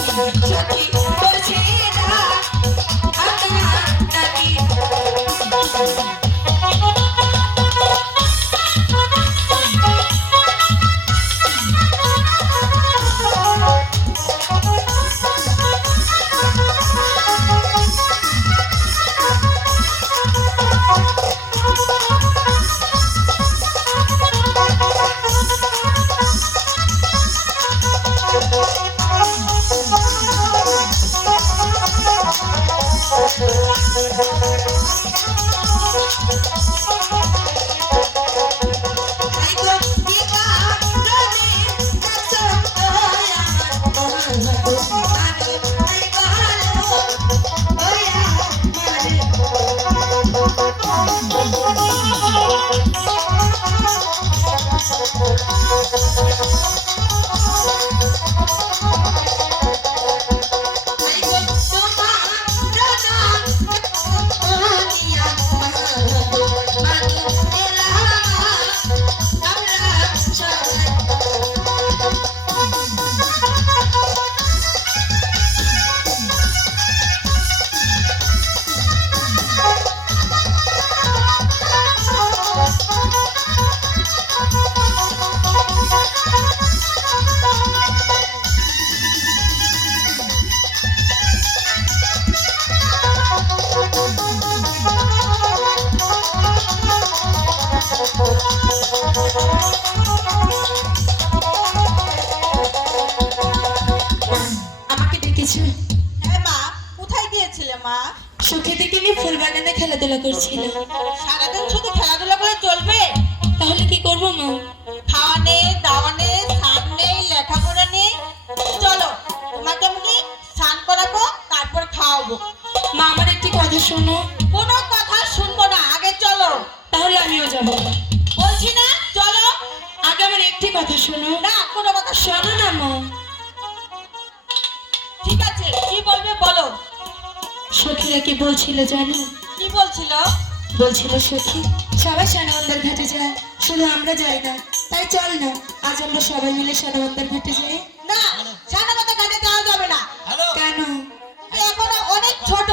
সখী সখী আমাকে ডেকেছো। হ্যাঁ মা কোথায় গিয়েছিলে মা? সুখে থেকে আমি ফুল বাগানে খেলাধুলা করছিলাম। সারাদিন শুধু খেলাধুলা করে চলবে? তাহলে কি করব মা? খাওয়া নেই দাওয়া নেই স্নান নেই লেখাপড়া নেই। চলো তোমাকে আমি স্নান করাবো তারপর খাওয়াবো। মা আমার একটি কথা শোনো। কোনো কথা শুনব না আগে চলো তাহলে আমিও যাব। বলছি না চলো। আগে আমার একটি কথা শোনো। না কোনো কথা শোনো না মা। ঠিক আছে কি বলবে বলো। সখীরা কি বলছিল জানো? কি বলছিল? বলছিল সখী সবাই সানবন্দার ঘাটে যায়। শুধু আমরা যাই না। তাই চল না আজ আমরা সবাই মিলে সানবন্দার ঘাটে যাই। না সানাবাতা ঘাটে যাওয়া যাবে না। কেন? এখন অনেক ছোট।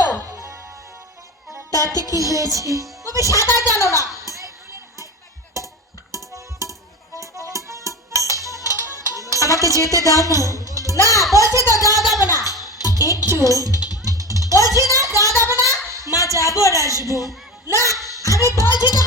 তাতে কি হয়েছে? তুমি সাঁতার জানো না। আমাকে যেতে দাও না। না, বলছি তো যাওয়া যাবে না। একটু। বলছি না, যাওয়া যাবে না। মা, যাব আর আসব। না, আমি বলছি তখন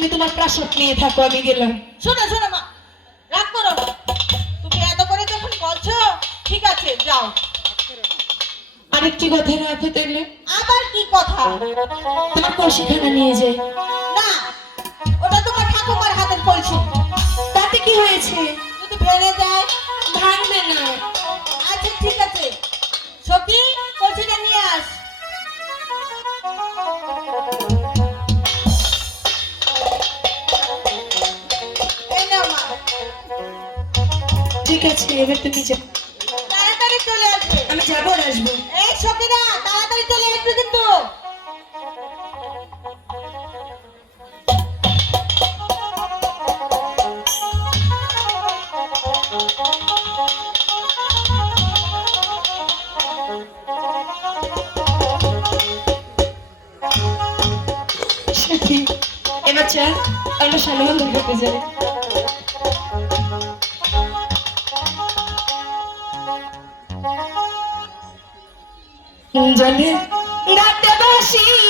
তুমি তোমার প্রাসাদ নিয়ে থাকো আমি গেলাম। শোনো শোনো মা রাগ করো তুমি এত করে যখন বলছো ঠিক আছে যাও। আরেকটি কথা রাখো তাহলে? আবার কি কথা? তোমার কষিখানা নিয়ে যাই। না ওটা তোমার ঠাকুমার হাতের কলসি। তাতে কি হয়েছে? যদি ভেঙে যায়? ভাঙবে না। আচ্ছা ঠিক আছে। সখী কলসিটা নিয়ে আস। ঠিক আছে এবার তুমি যাও। তাড়াতাড়ি চলে আসবে। আমি যাব আর আসব। এই সখীরা তাড়াতাড়ি চলে আসবে কিন্তু। এবার চল আমরা সালমান ঘাটে যাই। জলে রাতে বসি।